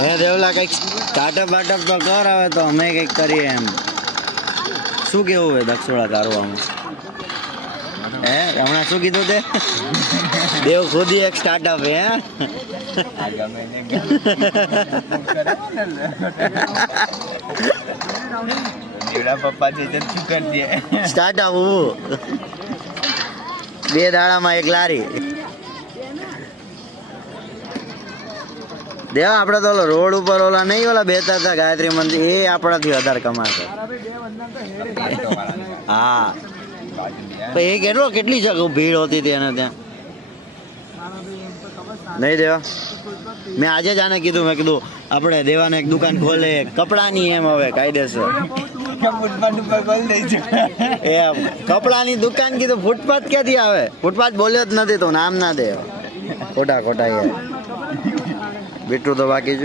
હે દેવલા કંઈક સ્ટાર્ટઅપ બાટઅપ તો કર આવે તો અમે કંઈક કરીએ એમ. શું કેવું હોય દક્ષોળા તારવામાં? હે હમણાં શું કીધું તે? દેવ ખુદ એક સ્ટાર્ટઅપ હે. સ્ટાર્ટઅપ ઊભું 2 દાડામાં 1 લારી. દેવા આપણે તો રોડ ઉપર ઓલા નહીં ઓલા બેતા હતા ગાયત્રી મંદિર એ આપણાથી વધારે કમાશે. હા એ કેટલી ભીડ હોતી હતી એને ત્યાં નહીં દેવા. મેં આજે જ આને કીધું મેં કીધું આપણે દેવાને એક દુકાન ખોલે કપડાની એમ હવે કાયદેસર એમ કપડાની દુકાન કીધું. ફૂટપાથ ક્યાંથી આવે? ફૂટપાથ બોલ્યો જ નથી તો નામ ના દે ખોટા યાર. બીટું તો બાકી